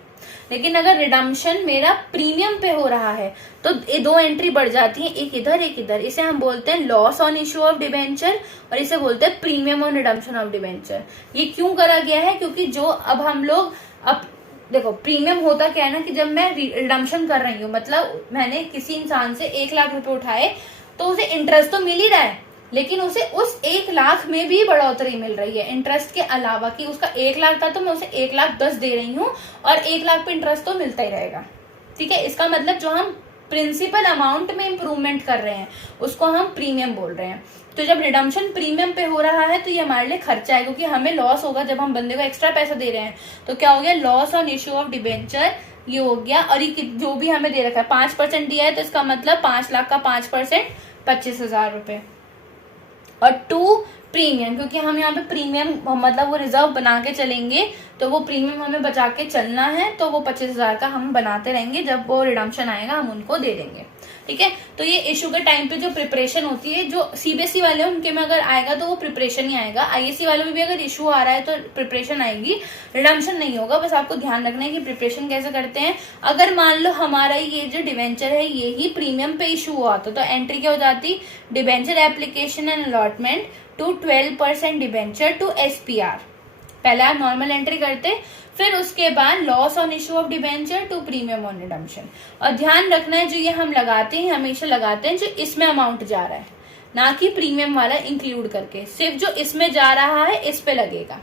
लेकिन अगर रिडम्पशन मेरा प्रीमियम पे हो रहा है तो ये 2 एंट्री बढ़ जाती है, एक इधर एक इधर। इसे हम बोलते हैं loss on issue of debenture और इसे बोलते हैं premium on redemption of debenture. ये क्यों करा गया है? क्योंकि जो अब हम लोग अब देखो प्रीमियम होता क्या है ना कि जब मैं रिडम्पशन कर रही हूँ, मतलब मैंने किसी इंसान से 1 लाख रुपए उठाए तो उसे इंटरेस्ट तो मिल ही रहा है, लेकिन उसे उस 1 लाख में भी बढ़ोतरी मिल रही है इंटरेस्ट के अलावा, कि उसका 1 लाख था तो मैं उसे 1,10,000 दे रही हूँ और 1 लाख पे इंटरेस्ट तो मिलता ही रहेगा। ठीक है, इसका मतलब जो हम प्रिंसिपल अमाउंट में इंप्रूवमेंट कर रहे हैं उसको हम प्रीमियम बोल रहे हैं। तो जब रिडम्पशन प्रीमियम पे हो रहा है तो ये हमारे लिए खर्चा है, क्योंकि हमें लॉस होगा जब हम बंदे को एक्स्ट्रा पैसा दे रहे हैं। तो क्या हो गया? Loss on issue of debenture ये हो गया। और ये जो भी हमें दे रखा है 5% दिया है तो इसका मतलब 5 लाख का 5% 25,000 रुपए। और 2 प्रीमियम, क्योंकि हम यहाँ पे प्रीमियम मतलब वो रिजर्व बना के चलेंगे तो वो प्रीमियम हमें बचा के चलना है, तो वो 25,000 का हम बनाते रहेंगे, जब वो रिडम्पशन आएगा हम उनको दे देंगे। ठीक है, तो ये इशू के टाइम पे जो प्रिपरेशन होती है, जो सीबीएसई वाले उनके में अगर आएगा तो वो प्रिपरेशन ही आएगा। आईएससी वालों में भी अगर इशू आ रहा है तो प्रिपरेशन आएगी, रिडम्पशन नहीं होगा। बस आपको ध्यान रखना है कि प्रिपरेशन कैसे करते हैं। अगर मान लो हमारा ये जो डिवेंचर है ये ही प्रीमियम पे इशू हुआ तो एंट्री क्या हो जाती? Debenture application and allotment to 12% debenture to SPR. पहले आप नॉर्मल एंट्री करते, फिर उसके बाद loss on issue of debenture to premium on redemption. और ध्यान रखना है जो ये हम लगाते हैं हमेशा लगाते हैं जो इसमें अमाउंट जा रहा है, ना कि प्रीमियम वाला इंक्लूड करके। सिर्फ जो इसमें जा रहा है इस पे लगेगा।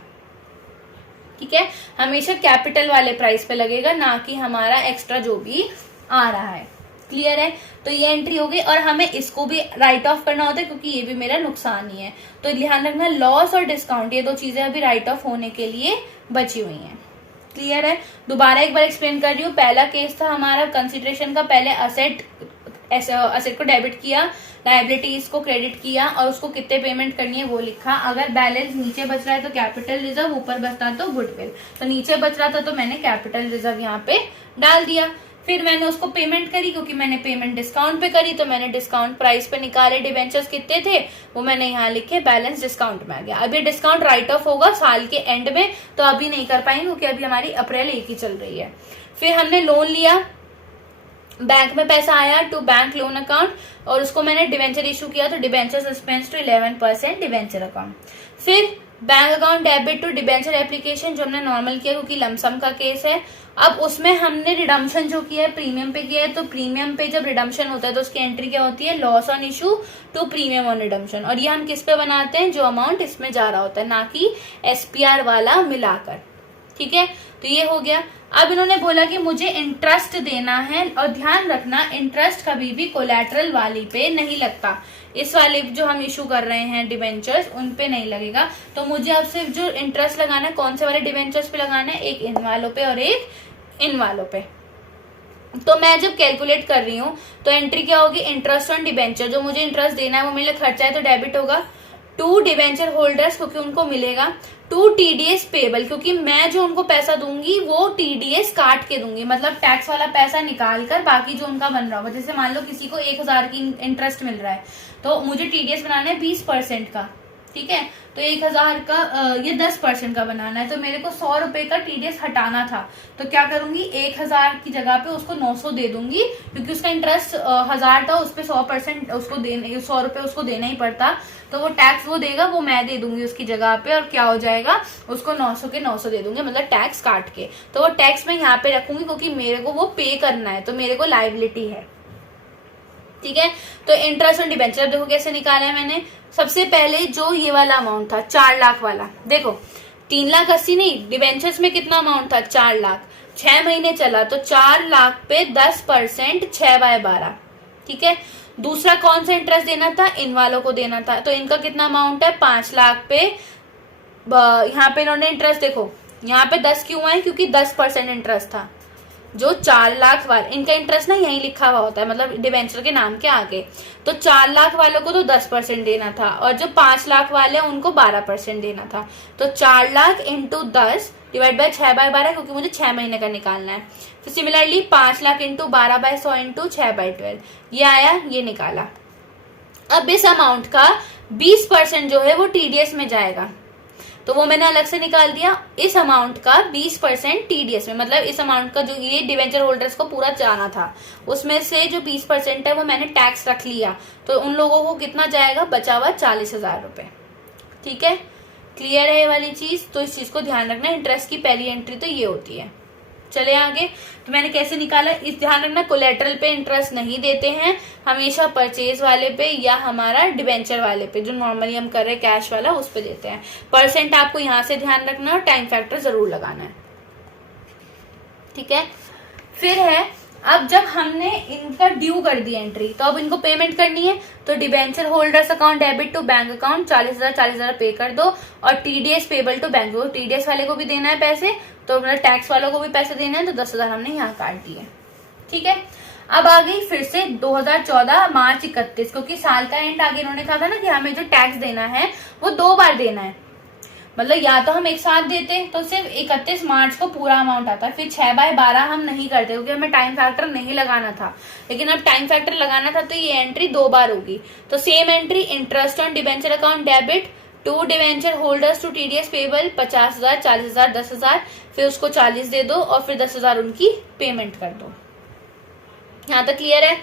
ठीक है, हमेशा कैपिटल वाले प्राइस पे लगेगा, ना कि हमारा एक्स्ट्रा जो भी आ रहा है। क्लियर है? तो ये एंट्री हो गई। और हमें इसको भी राइट ऑफ करना होता है क्योंकि ये भी मेरा नुकसान ही है। तो ध्यान रखना लॉस और डिस्काउंट ये 2 चीजें अभी राइट ऑफ होने के लिए बची हुई हैं। क्लियर है? दोबारा एक बार एक्सप्लेन कर रही हूँ। पहला केस था हमारा कंसिडरेशन का, पहले असेट को डेबिट किया, लायबिलिटीज को क्रेडिट किया और उसको कितने पेमेंट करनी है वो लिखा। अगर बैलेंस नीचे बच रहा है तो कैपिटल रिजर्व, ऊपर बचता है तो गुडविल। तो नीचे बच रहा था तो मैंने कैपिटल रिजर्व यहाँ पे डाल दिया। फिर मैंने उसको पेमेंट करी, क्योंकि मैंने पेमेंट डिस्काउंट पे करी तो मैंने डिस्काउंट प्राइस पे निकाले डिबेंचर्स कितने थे वो मैंने यहाँ लिखे, बैलेंस डिस्काउंट में आ गया। अभी डिस्काउंट राइट ऑफ होगा साल के एंड में, तो अभी नहीं कर पाएंगे क्योंकि अभी हमारी अप्रैल 1 ही चल रही है। फिर हमने लोन लिया, बैंक में पैसा आया टू बैंक लोन अकाउंट और उसको मैंने डिबेंचर इशू किया तो debenture suspense to 11% debenture account. फिर bank account debit to debenture application जो हमने नॉर्मल किया क्योंकि लमसम का केस है। अब उसमें हमने रिडम्पशन जो किया है प्रीमियम पे किया है, तो प्रीमियम पे जब रिडम्पशन होता है तो उसकी एंट्री क्या होती है? Loss on issue to premium on redemption. और ये हम किस पे बनाते हैं? जो अमाउंट इसमें जा रहा होता है, ना कि एसपीआर वाला मिलाकर। ठीक है, तो ये हो गया। अब इन्होंने बोला कि मुझे इंटरेस्ट देना है, और ध्यान रखना इंटरेस्ट कभी भी कोलैटरल वाली पे नहीं लगता। इस वाले जो हम इशू कर रहे हैं डिबेंचर्स उन पे नहीं लगेगा। तो मुझे अब सिर्फ जो इंटरेस्ट लगाना है कौन से वाले डिबेंचर्स पे लगाना है? एक इन वालों पे और एक इन वालों पे। तो मैं जब कैलकुलेट कर रही हूँ तो एंट्री क्या होगी? इंटरेस्ट ऑन डिबेंचर, जो मुझे इंटरेस्ट देना है वो मेरे लिए खर्चा है तो डेबिट होगा। टू डिबेंचर होल्डर्स क्योंकि उनको मिलेगा। टू टीडीएस पेबल क्योंकि मैं जो उनको पैसा दूंगी वो टीडीएस काट के दूंगी, मतलब टैक्स वाला पैसा निकाल कर बाकी जो उनका बन रहा होगा। जैसे मान लो किसी को 1,000 की इंटरेस्ट मिल रहा है तो मुझे टीडीएस बनाना है 20% का। ठीक है, तो 1,000 का ये 10% का बनाना है, तो मेरे को 100 रुपए का टीडीएस हटाना था। तो क्या करूंगी? 1,000 की जगह पे उसको 900 दे दूंगी क्योंकि उसका इंटरेस्ट 1,000 था, उस पे 100% उसको देने 100 रुपए उसको देना ही पड़ता। तो वो टैक्स वो देगा वो मैं दे दूंगी उसकी जगह पे, और क्या हो जाएगा? उसको 900 के 900 दे दूंगी, मतलब टैक्स काट के। तो वो टैक्स मैं यहाँ पे रखूंगी क्योंकि मेरे को वो पे करना है, तो मेरे को लायबिलिटी है। ठीक है, तो इंटरेस्ट ऑन डिबेंचर देखो कैसे निकाला है मैंने। सबसे पहले जो ये वाला अमाउंट था 4 लाख वाला, देखो 3,80,000 नहीं, डिबेंचर्स में कितना अमाउंट था? 4 लाख। 6 महीने चला तो 4 लाख पे 10% 6/12। ठीक है, दूसरा कौन सा इंटरेस्ट देना था? इन वालों को देना था। तो इनका कितना अमाउंट है? 5 लाख पे। यहाँ पे इन्होंने इंटरेस्ट देखो यहाँ पे 10 क्यों है? क्योंकि 10% इंटरेस्ट था। जो 4 लाख वाले, इनका इंटरेस्ट ना यही लिखा हुआ होता है, मतलब डिबेंचर के नाम के आगे। तो 4 लाख वालों को तो 10% देना था, और जो 5 लाख वाले उनको 12% देना था। तो 4 लाख इंटू 10 डिवाइड बाय 6/12, क्योंकि मुझे 6 महीने का निकालना है। फिर सिमिलरली 5 लाख इंटू 12/100 इंटू 6/12, ये आया, ये निकाला। अब इस अमाउंट का 20% जो है वो टीडीएस में जाएगा, तो वो मैंने अलग से निकाल दिया। इस अमाउंट का 20% टीडीएस में, मतलब इस अमाउंट का जो ये डिवेंचर होल्डर्स को पूरा जाना था, उसमें से जो 20% है वो मैंने टैक्स रख लिया। तो उन लोगों को कितना जाएगा, बचा हुआ 40,000 रुपए। ठीक है, क्लियर है ये वाली चीज। तो इस चीज को ध्यान रखना, इंटरेस्ट की पहली एंट्री तो ये होती है। चले आगे, तो मैंने कैसे निकाला, इस ध्यान रखना, कोलेटरल पे इंटरेस्ट नहीं देते हैं, हमेशा परचेज वाले पे या हमारा डिबेंचर वाले पे, जो नॉर्मली हम कर रहे हैं कैश वाला, उस पे देते हैं। परसेंट आपको यहाँ से ध्यान रखना, और टाइम फैक्टर जरूर लगाना है। ठीक है, फिर है, अब जब हमने इनका ड्यू कर दी एंट्री, तो अब इनको पेमेंट करनी है। तो debenture holders account debit to bank account 40,000 pay कर दो, और TDS payable to bank, TDS वाले को भी देना है पैसे, तो मतलब टैक्स वालों को भी पैसे देना है, तो 10,000 हमने यहाँ काट दिए। ठीक है, अब आ गई फिर से 2014 मार्च 31, क्योंकि साल का एंड आगे इन्होंने कहा था ना कि हमें जो टैक्स देना है वो 2 बार देना है, मतलब या तो हम एक साथ देते तो सिर्फ 31 मार्च को पूरा अमाउंट आता, फिर 6/12 हम नहीं करते क्योंकि हमें टाइम फैक्टर नहीं लगाना था। लेकिन अब टाइम फैक्टर लगाना था, तो ये एंट्री 2 बार होगी। तो same entry, interest on debenture account debit to debenture holders to TDS payable 50,000, 40,000, 10,000, फिर उसको 40 दे दो और फिर 10,000 उनकी पेमेंट कर दो। यहाँ तक क्लियर है।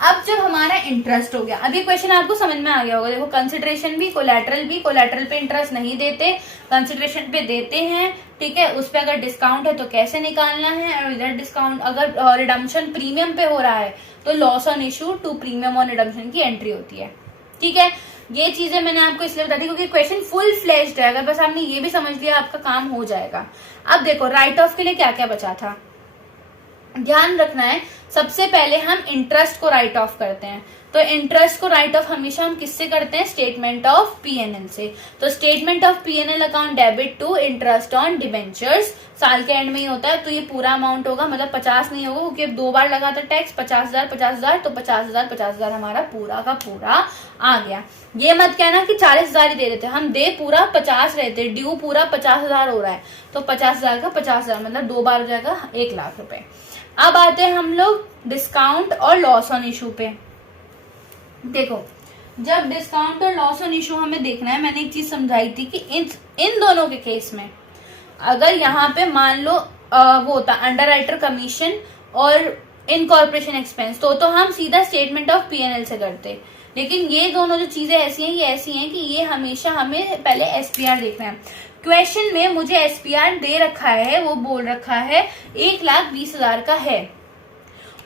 अब जब हमारा इंटरेस्ट हो गया, अब ये क्वेश्चन आपको समझ में आ गया होगा। देखो, कंसिडरेशन भी, कोलैटरल पे इंटरेस्ट नहीं देते, कंसिडरेशन पे देते हैं। ठीक है, उस पे अगर डिस्काउंट है तो कैसे निकालना है, और इधर डिस्काउंट अगर रिडम्पशन प्रीमियम पे हो रहा है तो loss on issue to premium on redemption की एंट्री होती है। ठीक है, ये चीजें मैंने आपको इसलिए बता दी क्योंकि क्वेश्चन फुल फ्लेज्ड है। अगर बस आपने ये भी समझ लिया, आपका काम हो जाएगा। अब देखो, राइट ऑफ के लिए क्या क्या बचा था, ध्यान रखना है। सबसे पहले हम इंटरेस्ट को राइट ऑफ करते हैं। तो इंटरेस्ट को राइट ऑफ हमेशा हम किससे करते हैं, स्टेटमेंट ऑफ पीएनएल से। तो statement of PNL account debit to interest on debentures, साल के एंड में ही होता है। तो ये पूरा अमाउंट होगा, मतलब 50 नहीं होगा क्योंकि अब 2 बार लगा था टैक्स, 50,000 50,000, तो 50,000 हमारा पूरा का पूरा आ गया। ये मत कहना कि 40,000 ही दे देते, हम दे पूरा 50 रहे थे, ड्यू पूरा 50,000 हो रहा है, तो 50,000 का 50,000 मतलब 2 बार हो जाएगा 1 लाख रुपए। अब आते हैं हम लोग डिस्काउंट और लॉस ऑन इशू पे। देखो, जब डिस्काउंट और लॉस ऑन इशू हमें देखना है, मैंने एक चीज समझाई थी कि इन दोनों के केस में अगर यहाँ पे मान लो वो होता अंडर राइटर कमीशन और इनकॉर्पोरेशन एक्सपेंस, तो हम सीधा स्टेटमेंट ऑफ पीएनएल से करते। लेकिन ये दोनों जो चीजें ऐसी हैं, ये ऐसी हैं कि ये हमेशा हमें पहले एसपीआर देखना है। क्वेश्चन में मुझे एसपीआर दे रखा है, वो बोल रखा है 1,20,000 का है,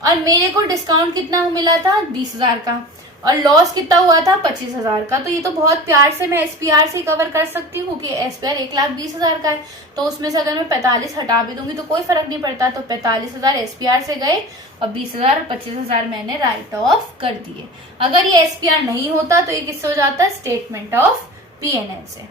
और मेरे को डिस्काउंट कितना मिला था 20,000 का, और लॉस कितना हुआ था 25,000 का। तो ये तो बहुत प्यार से मैं एसपीआर से कवर कर सकती हूँ कि एसपीआर 1,20,000 का है, तो उसमें से अगर मैं 45 हटा भी दूंगी तो कोई फर्क नहीं पड़ता। तो 45,000 एसपीआर से गए और 20,000 और 25,000 मैंने राइट ऑफ कर दिए। अगर ये एसपीआर नहीं होता तो ये किससे हो जाता, स्टेटमेंट ऑफ पीएनएल से।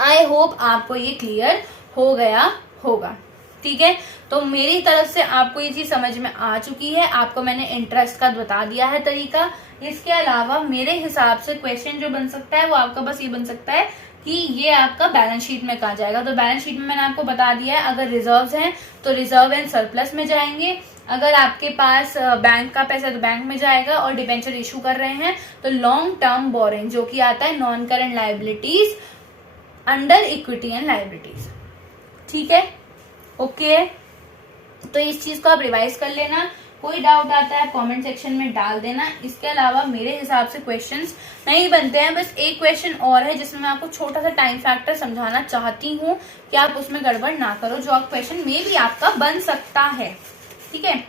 आई होप आपको ये क्लियर हो गया होगा। ठीक है, तो मेरी तरफ से आपको ये चीज समझ में आ चुकी है। आपको मैंने इंटरेस्ट का बता दिया है तरीका। इसके अलावा मेरे हिसाब से क्वेश्चन जो बन सकता है वो आपका बस ये बन सकता है कि ये आपका बैलेंस शीट में कहा जाएगा। तो बैलेंस शीट में मैंने आपको बता दिया है, अगर रिजर्व्स हैं तो रिजर्व एंड सरप्लस में जाएंगे, अगर आपके पास बैंक का पैसा है तो बैंक में जाएगा, और डिबेंचर इशू कर रहे हैं तो लॉन्ग टर्म बोरिंग जो कि आता है non current liabilities under equity and liabilities. ठीक है, ओके। तो इस चीज को आप रिवाइज कर लेना, कोई डाउट आता है कमेंट सेक्शन में डाल देना। इसके अलावा मेरे हिसाब से क्वेश्चंस नहीं बनते हैं, बस एक क्वेश्चन और है जिसमें मैं आपको छोटा सा टाइम फैक्टर समझाना चाहती हूँ कि आप उसमें गड़बड़ ना करो, जो आप क्वेश्चन में भी आपका बन सकता है। ठीक है,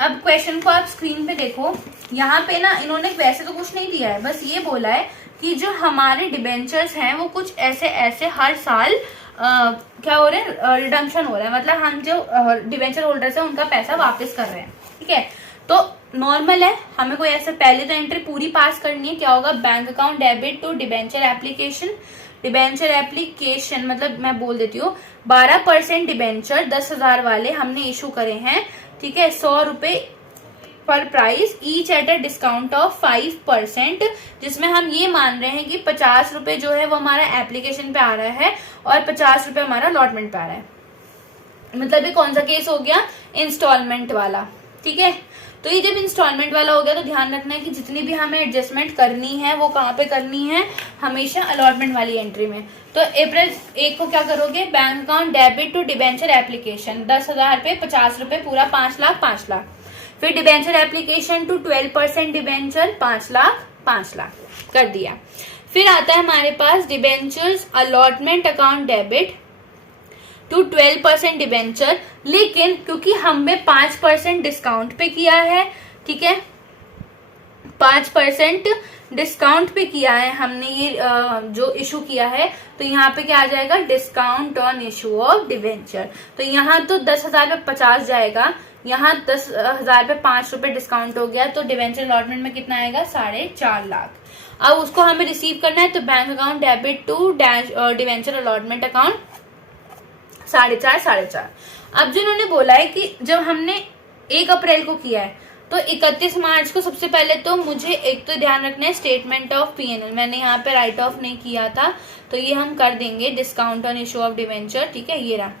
अब क्वेश्चन को आप स्क्रीन पे देखो। यहाँ पे ना इन्होंने वैसे तो कुछ नहीं दिया है, बस ये बोला है कि जो हमारे डिबेंचर्स हैं वो कुछ ऐसे ऐसे हर साल क्या हो रहे हैं, रिडम्पशन हो रहा है, मतलब हम जो डिबेंचर होल्डर्स हैं उनका पैसा वापस कर रहे हैं। ठीक है, तो नॉर्मल है, हमें कोई ऐसे पहले तो एंट्री पूरी पास करनी है। क्या होगा, bank account debit to debenture application debenture application, मतलब मैं बोल देती हूँ 12% डिबेंचर 10,000 वाले हमने इशू करे हैं, ठीक है, 100 रुपए पर price, each at a discount of 5%, जिसमें हम ये मान रहे हैं कि 50 रुपए जो है वो हमारा एप्लीकेशन पे आ रहा है और 50 रुपए हमारा अलॉटमेंट पे आ रहा है। मतलब ये कौन सा केस हो गया, इंस्टॉलमेंट वाला, ठीक है। तो ये जब इंस्टॉलमेंट वाला हो गया तो ध्यान रखना है कि जितनी भी हमें एडजस्टमेंट करनी है वो कहाँ पे करनी है, हमेशा अलॉटमेंट वाली एंट्री में। तो अप्रैल 1 को क्या करोगे, bank account debit to debenture application 10,000 पे 50 रुपए पूरा 5 लाख 5 लाख। फिर debenture application to 12% debenture 5 lakh 5 lakh कर दिया। फिर आता है हमारे पास debentures allotment account debit to 12% debenture, लेकिन क्योंकि हमें 5% डिस्काउंट पे किया है, ठीक है, 5% डिस्काउंट पे किया है हमने ये जो इशू किया है, तो यहाँ पे क्या आ जाएगा, discount on issue of debenture. तो यहाँ तो 10,000 पे 50 जाएगा, यहाँ 10,000 पे 5 रुपए डिस्काउंट हो गया, तो डिबेंचर अलॉटमेंट में कितना आएगा, 4.5 लाख। अब उसको हमें रिसीव करना है, तो bank account debit to debenture allotment account 4.5। अब जो इन्होंने बोला है कि जब हमने 1 अप्रैल को किया है तो 31 मार्च को सबसे पहले तो मुझे एक तो ध्यान रखना है स्टेटमेंट ऑफ पीएनएल, मैंने यहाँ पे राइट ऑफ नहीं किया था तो ये हम कर देंगे, discount on issue of debenture, ठीक है, ये रहा।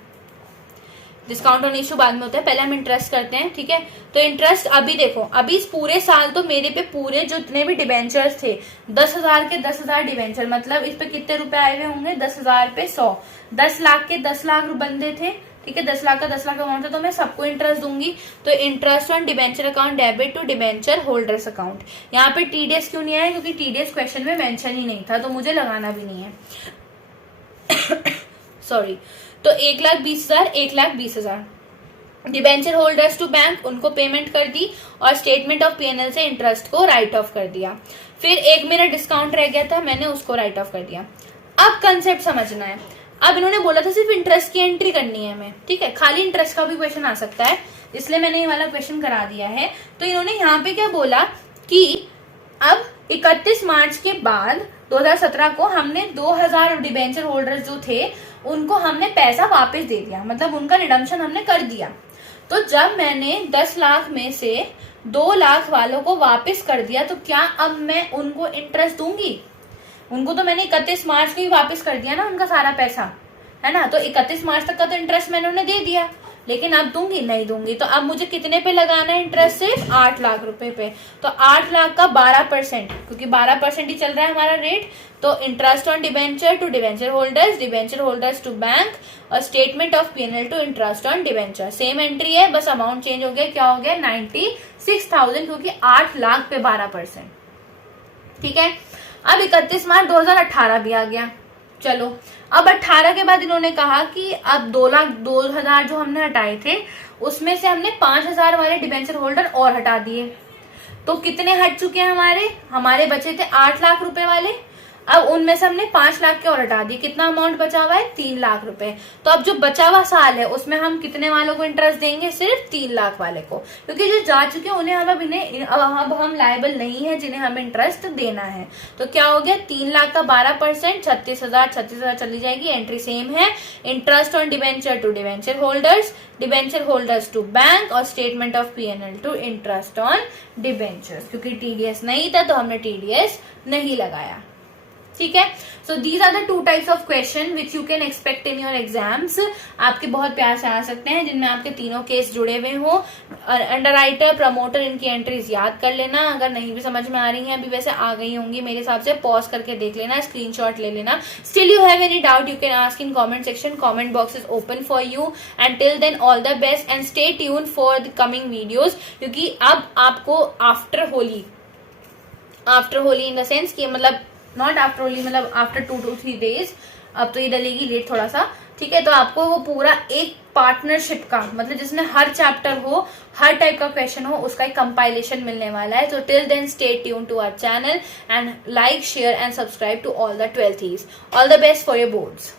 डिस्काउंट ऑन इशू बाद में होता है, पहले हम इंटरेस्ट करते हैं, ठीक है। तो इंटरेस्ट अभी देखो, अभी इस पूरे साल तो मेरे पे पूरे जितने भी डिबेंचर्स थे 10,000 के 10,000 डिबेंचर, मतलब इस पे कितने रुपए आए हुए होंगे, 10,000 पे 100, 10 लाख के 10 लाख बंदे थे, ठीक है, 10 लाख का 10 लाख अमाउंट है, तो मैं सबको इंटरेस्ट दूंगी। तो interest on debenture account debit to debenture holders account. यहाँ पे टीडीएस क्यों नहीं आया, क्योंकि टीडीएस क्वेश्चन में मेंशन ही नहीं था, तो मुझे लगाना भी नहीं है सॉरी। तो 1,20,000 1,20,000 डिबेंचर होल्डर्स टू बैंक, उनको पेमेंट कर दी और स्टेटमेंट ऑफ पीएनएल से इंटरेस्ट को राइट ऑफ कर दिया। फिर एक मेरा डिस्काउंट रह गया था, मैंने उसको राइट ऑफ कर दिया। अब कंसेप्ट समझना है, अब इन्होंने बोला था सिर्फ इंटरेस्ट की एंट्री करनी है हमें, ठीक है, खाली इंटरेस्ट का भी क्वेश्चन आ सकता है, इसलिए मैंने ये वाला क्वेश्चन करा दिया है। तो इन्होंने यहाँ पे क्या बोला कि अब 31 मार्च के बाद 2017 को हमने 2,000 डिबेंचर होल्डर्स जो थे उनको हमने पैसा वापस दे दिया, मतलब उनका रिडम्पशन हमने कर दिया। तो जब मैंने 10 लाख में से 2 लाख वालों को वापस कर दिया, तो क्या अब मैं उनको इंटरेस्ट दूंगी? उनको तो मैंने 31 मार्च को ही वापस कर दिया ना उनका सारा पैसा, है ना, तो 31 मार्च तक का तो इंटरेस्ट मैंने उन्हें दे दिया, लेकिन अब दूंगी नहीं दूंगी। तो अब मुझे कितने पे लगाना है इंटरेस्ट, सिर्फ 8 लाख रुपए पे। तो 8 लाख का 12%, क्योंकि 12% ही चल रहा है हमारा रेट, तो interest on debenture to debenture holders to bank और statement of PNL to interest on debenture, same entry है, बस अमाउंट चेंज हो गया, क्या हो गया 96,000, क्योंकि 8 लाख पे 12%, ठीक है। अब 31 मार्च 2018 भी आ गया, चलो अब 18 के बाद इन्होंने कहा कि अब 2,02,000 जो हमने हटाए थे उसमें से हमने 5,000 वाले डिबेंचर होल्डर और हटा दिए, तो कितने हट चुके हैं हमारे बचे थे 8 लाख रुपए वाले। अब उनमें से हमने 5 लाख के और हटा दिए, कितना अमाउंट बचा हुआ है 3 लाख रुपए। तो अब जो बचा हुआ साल है उसमें हम कितने वालों को इंटरेस्ट देंगे, सिर्फ 3 लाख वाले को, क्योंकि जो जा चुके हैं उन्हें अब हम लायबल नहीं है जिन्हें हमें इंटरेस्ट देना है। तो क्या हो गया 3 लाख का 12%, 36,000 चली जाएगी, एंट्री सेम है। Interest on debenture to debenture holders to bank और statement of PNL to interest on debentures, क्योंकि टीडीएस नहीं था तो हमने टीडीएस नहीं लगाया, ठीक है। So these are the 2 types of question which you can expect in your exams. आपके बहुत प्यार से आ सकते हैं जिनमें आपके तीनों केस जुड़े हुए हो। अंडरराइटर, प्रमोटर, इनकी एंट्रीज याद कर लेना, अगर नहीं भी समझ में आ रही हैं, अभी वैसे आ गई होंगी मेरे हिसाब से, पॉज करके देख लेना, स्क्रीनशॉट ले लेना। Still you have any doubt you can ask in comment section, comment box is open for you and till then all the best and stay tune for the coming videos, क्योंकि अब आपको after Holi in the sense कि मतलब not after Holi, मतलब after 2 to 3 days, अब तो ये डलेगी late थोड़ा सा, ठीक है। तो आपको वो पूरा एक पार्टनरशिप का, मतलब जिसमें हर चैप्टर हो, हर टाइप का क्वेश्चन हो, उसका एक कंपाइलेशन मिलने वाला है। तो till then stay tune to our channel and like, share and subscribe to all the 12th. All the best for your boards.